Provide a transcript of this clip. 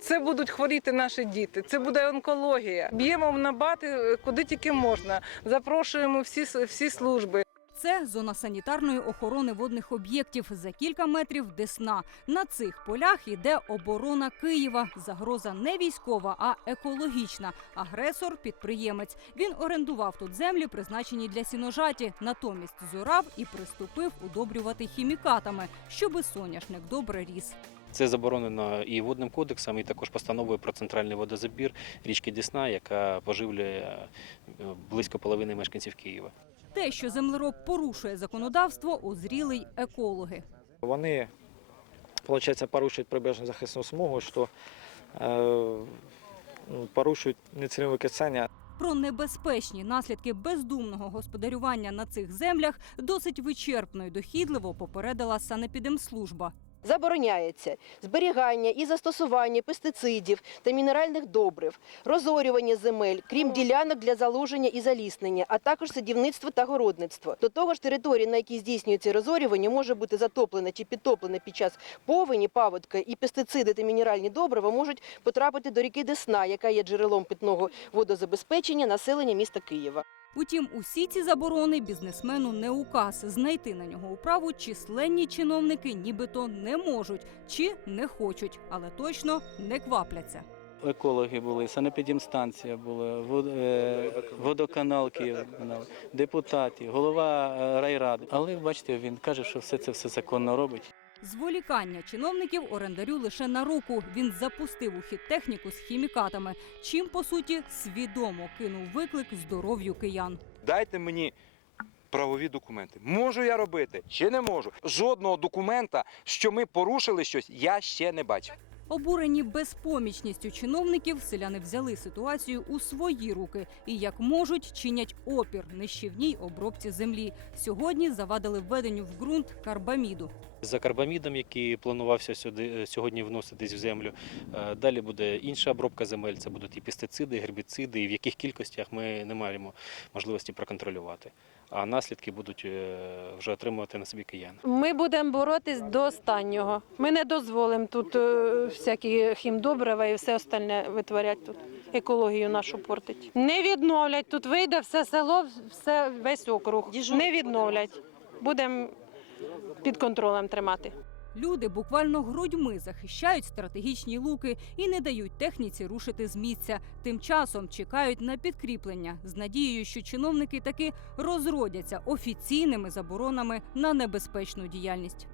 Це будуть хворіти наші діти, це буде онкологія. Б'ємо в набати е, куди тільки можна. Запрошуємо всі, всі служби. Це зона санітарної охорони водних об'єктів за кілька метрів Десна. На цих полях іде оборона Києва. Загроза не військова, а екологічна. Агресор підприємець. Він орендував тут землі, призначені для сіножаті. Натомість зорав і приступив удобрювати хімікатами, щоби соняшник добре ріс. Це заборонено і водним кодексом, і також постановою про центральний водозабір річки Десна, яка поживлює е, близько половини мешканців Києва. Те, що землероб порушує законодавство, озріли й екологи. Вони, виходить, порушують прибережну захисну смугу, що е, ну, порушують нецільове використання Про небезпечні наслідки бездумного господарювання на цих землях досить вичерпно і дохідливо попередила санепідемслужба. Забороняється зберігання і застосування пестицидів та мінеральних добрив, розорювання земель, крім ділянок для заложення і заліснення, а також садівництво та городництво. До того ж, територія, на якій здійснюється розорювання, може бути затоплена чи підтоплена під час повені, паводка, і пестициди та мінеральні добрива можуть потрапити до ріки Десна, яка є джерелом питного водозабезпечення населення міста Києва. Утім, усі ці заборони бізнесмену не указ. Знайти на нього управу численні чиновники нібито не можуть чи не хочуть, але точно не квапляться. екологи були, санепідемстанція була, е, водоканал Київканал, депутати, голова е, райради. Але бачите, він каже, що все це все законно робить. Зволікання чиновників орендарю лише на руку. Він запустив у хід техніку з хімікатами, чим по суті свідомо кинув виклик здоров'ю киян. Дайте мені правові документи. Можу я робити чи не можу? Жодного документа, що ми порушили щось, я ще не бачив. Обурені безпомічністю чиновників, селяни взяли ситуацію у свої руки і як можуть чинять опір нищівній обробці землі. Сьогодні завадили введенню в ґрунт карбаміду. За карбамідом, який планувався сюди е, сьогодні вноситись в землю. е, Далі буде інша обробка земель. Це будуть і пестициди, і гербіциди, і в яких кількостях ми не маємо можливості проконтролювати. А наслідки будуть е, вже отримувати на собі кияни. Ми будемо боротись до останнього. Ми не дозволимо тут всякі хімдобрива і все остальне витворять тут. Екологію нашу портить. Не відновлять. Тут вийде все село, все весь округ. Не відновлять. Будемо під контролем тримати. Люди буквально грудьми захищають стратегічні луки і не дають техніці рушити з місця. Тим часом чекають на підкріплення з надією, що чиновники таки розродяться офіційними заборонами на небезпечну діяльність.